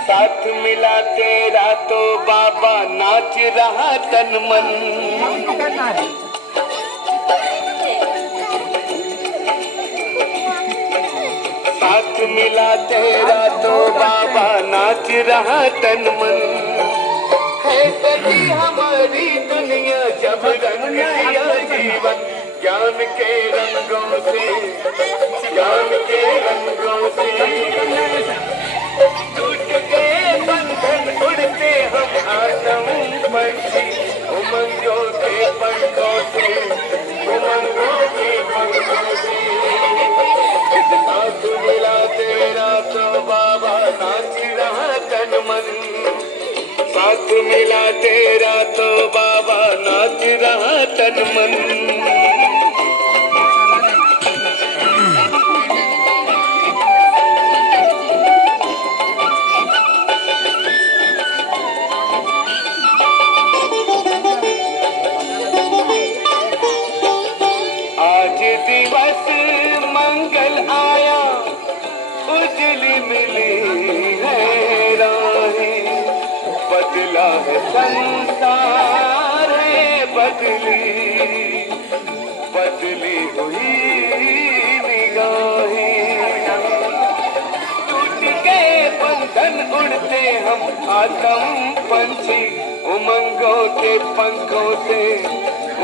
साथ मिला तेरा तो बाबा नाच रहा तन मन। साथ मिला तेरा तो बाबा नाच रहा तन मन। है सजी हमारी दुनिया जब रंग दिया जीवन ज्ञान के रंगों से, ज्ञान के रंगों से। टूट गए बंधन उड़ते हम आसम पंछी उमंगों के पंखों से, उमंगों के पंखों से। साथ मिला तेरा तो बाबा नाच रहा तन मन। साथ मिला तेरा तो बाबा नाच रहा तन मन। आज दिवस मंगल आया उजली मिली है राहें। बदला है संसार है बदली, बदली हुई निगाहें। टूट गए बंधन उड़ते हम आतम पंछी उमंगों के पंखों से,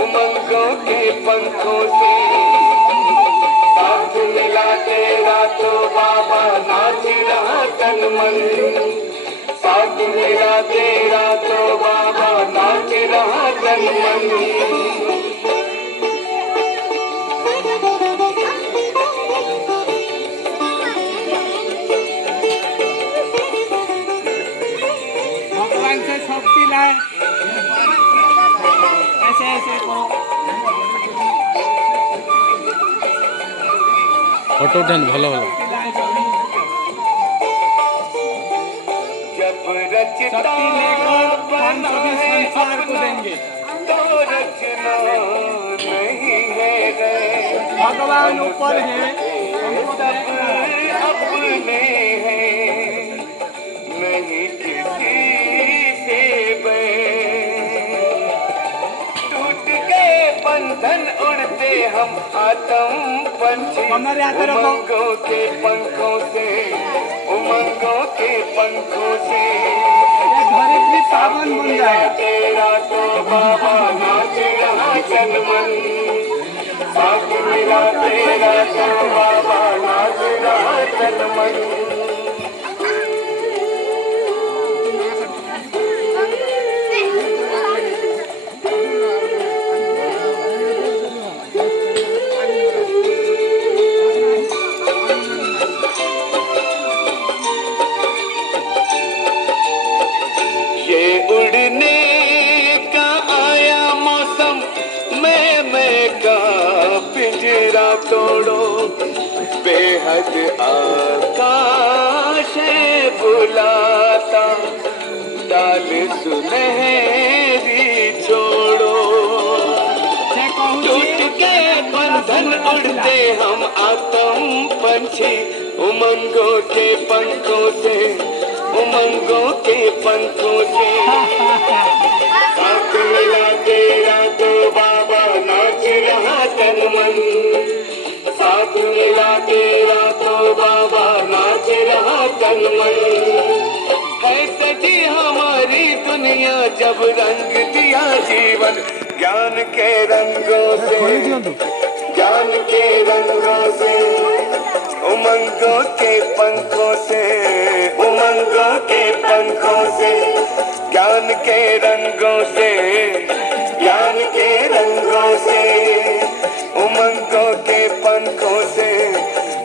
उमंगों के पंखों से। साथ मिला तेरा तो बाबा नाच रहा तन मन। साथ मिला तेरा तो बाबा नाच रहा तन मन। भगवान से शक्ति लाए, ऐसे ऐसे करो। फोटो उठान भलो भलो। जब रचता बना है संसार को देंगे तो रचना नहीं है रे। भगवान ऊपर है, सब अपने हैं नहीं किसी से बैर। टूट गए बंधन उड़ते हम आतम पंछी उमंगों के पंखों से, उमंगों के पंखों से। धरित्री पावन बन जाए। तेरा तो बाबा नाच रहा तन मन। साथ मिला तेरा तो बाबा नाच रहा तन मन। उड़ने का आया मौसम मैं का पिंजरा तोड़ो। बेहद आकाश बुलाता डाल सुनहरी छोड़ो। टूट के बंधन उड़ते हम आतम पंछी उमंगों के पंखों से, उमंगों के पंखों से। साथ मिला तेरा तो बाबा नाच रहा तन मन। साथ मिला तेरा तो बाबा नाच रहा तन मन। है सजी हमारी दुनिया जब रंग दिया जीवन ज्ञान के रंगों से, ज्ञान के रंगों से। उमंगों के पंखों से, उमंगों के पंखों से। ज्ञान के रंगों से, ज्ञान के रंगों से। उमंगों के पंखों से,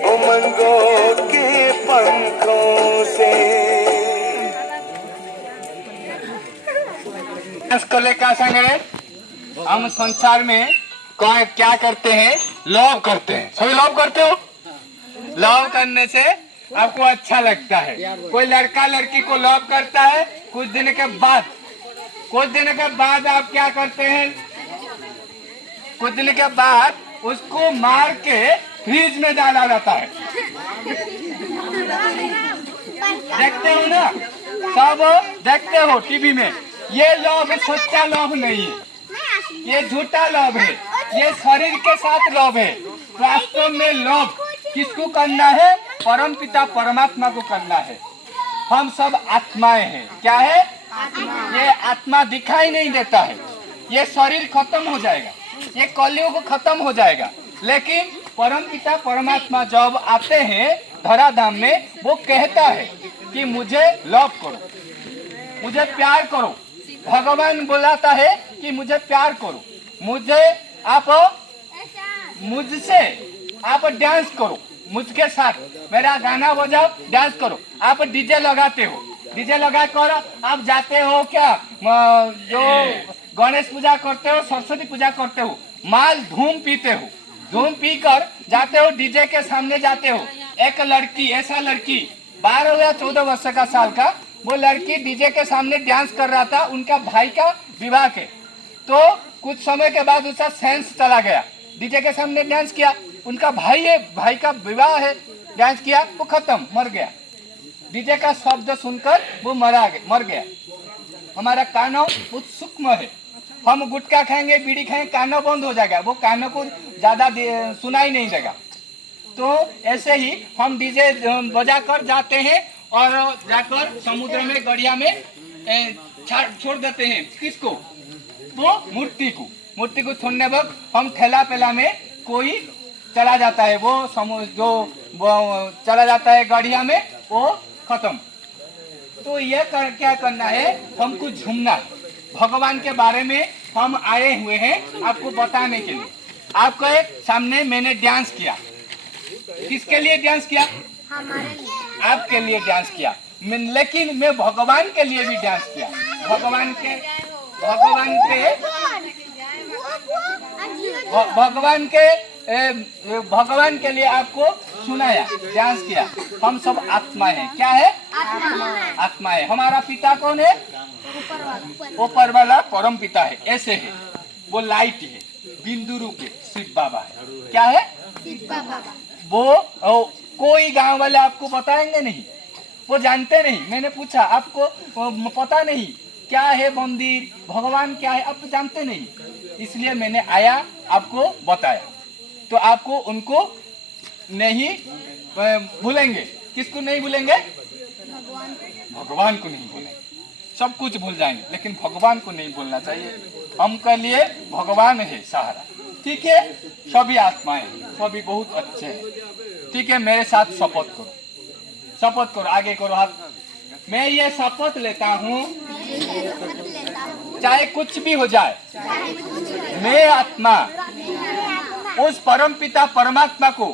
उमंगों के पंखों से। इसको लेकर संगे हम संसार में क्या करते हैं? लव करते हैं। सभी लव करते हो? लव करने से आपको अच्छा लगता है। कोई लड़का लड़की को लव करता है, कुछ दिन के बाद आप क्या करते हैं? कुछ दिन के बाद उसको मार के फ्रिज में डाला जाता है। कहता हूँ ना, सब देखते हो टीवी में, ये लोभ सच्चा लोभ नहीं है, ये झूठा लोभ है, ये शरीर के साथ लोभ है। वास्तव में लोभ किसको करना है? परम पिता परमात्मा को करना है। हम सब आत्माएं हैं। क्या है? ये आत्मा दिखाई नहीं देता है, ये शरीर खत्म हो जाएगा, ये कलयुग खत्म हो जाएगा, लेकिन परम पिता परमात्मा जब आते हैं धराधाम में, वो कहता है कि मुझे लव करो, मुझे प्यार करो। भगवान बुलाता है कि मुझे प्यार करो, मुझे आप मुझसे आप डांस करो, मुझके साथ मेरा गाना बजाओ, डांस करो। आप डीजे लगाते हो, डीजे लगा कर आप जाते हो क्या, जो गणेश पूजा करते हो, सरस्वती पूजा करते हो, माल धूम पीते हो, धूम पी कर जाते हो, डीजे के सामने जाते हो। एक लड़की, ऐसा लड़की 12 या 14 वर्ष का साल का, वो लड़की डीजे के सामने डांस कर रहा था, उनका भाई का विवाह के। तो कुछ समय के बाद उसका सेंस चला गया, डीजे के सामने डांस किया, उनका भाई है, भाई का विवाह है, डांस किया, वो खत्म, मर गया। डीजे का शब्द सुनकर वो मर गया। हमारा कानों बहुत सूक्ष्म है, हम गुटखा खाएंगे, बीड़ी खाएंगे, कानों बंद हो जाएगा, वो कानों को ज्यादा सुनाई नहीं देगा। तो ऐसे ही हम डीजे बजा कर जाते हैं और जाकर समुद्र में, गड़िया में छोड़ देते हैं। किसको? वो मूर्ति को। मूर्ति को छोड़ने वक्त हम ठेला पेला में कोई चला जाता है, वो चला जाता है गड़िया में, वो खत्म। तो ये क्या करना है? हमको झूमना है। भगवान के बारे में हम आए हुए हैं आपको बताने के लिए। आपके सामने मैंने डांस किया, किसके लिए डांस किया? आपके लिए डांस किया, लेकिन मैं भगवान के लिए भी डांस किया। भगवान के लिए आपको सुनाया, डांस किया। हम सब आत्मा है। क्या है? आत्मा है। हमारा पिता कौन है? ऊपर वाला परम पिता है। ऐसे है, वो लाइट है, बिंदु रूप है, शिव बाबा है। क्या है? वो कोई गांव वाले आपको बताएंगे नहीं, वो जानते नहीं। मैंने पूछा आपको पता नहीं क्या है मंदिर, भगवान क्या है, आप जानते नहीं, इसलिए मैंने आया आपको बताया। तो आपको उनको नहीं भूलेंगे। किसको नहीं भूलेंगे? भगवान को नहीं भूलेंगे। सब कुछ भूल जाएंगे, लेकिन भगवान को नहीं भूलना चाहिए। हमके लिए भगवान है सहारा। ठीक है, सभी आत्माएं, सभी बहुत अच्छे हैं। ठीक है, मेरे साथ शपथ करो, शपथ करो, आगे करो हाथ। मैं ये शपथ लेता हूँ, चाहे कुछ भी हो जाए, मैं आत्मा उस परम पिता परमात्मा को,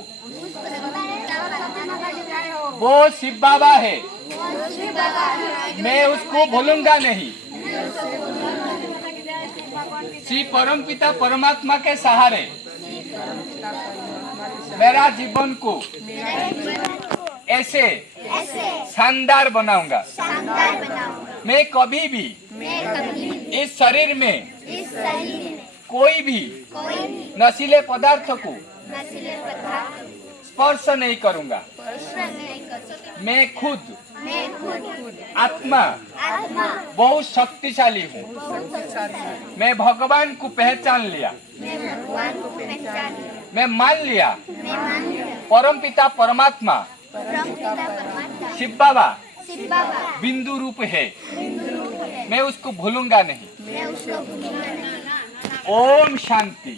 वो शिव बाबा है, मैं उसको भूलूंगा नहीं। श्री परम पिता परमात्मा के सहारे मेरा जीवन को ऐसे शानदार बनाऊंगा। मैं कभी भी इस शरीर में कोई भी नशीले पदार्थ को स्पर्श नहीं करूंगा। मैं खुद आत्मा बहुत शक्तिशाली हूँ। मैं भगवान को पहचान लिया, मैं मान लिया परम पिता परमात्मा शिव बाबा बिंदु रूप है, मैं उसको भूलूंगा नहीं। ओम शांति।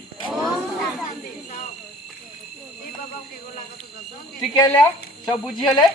ठीक है, सब बुझिए ले।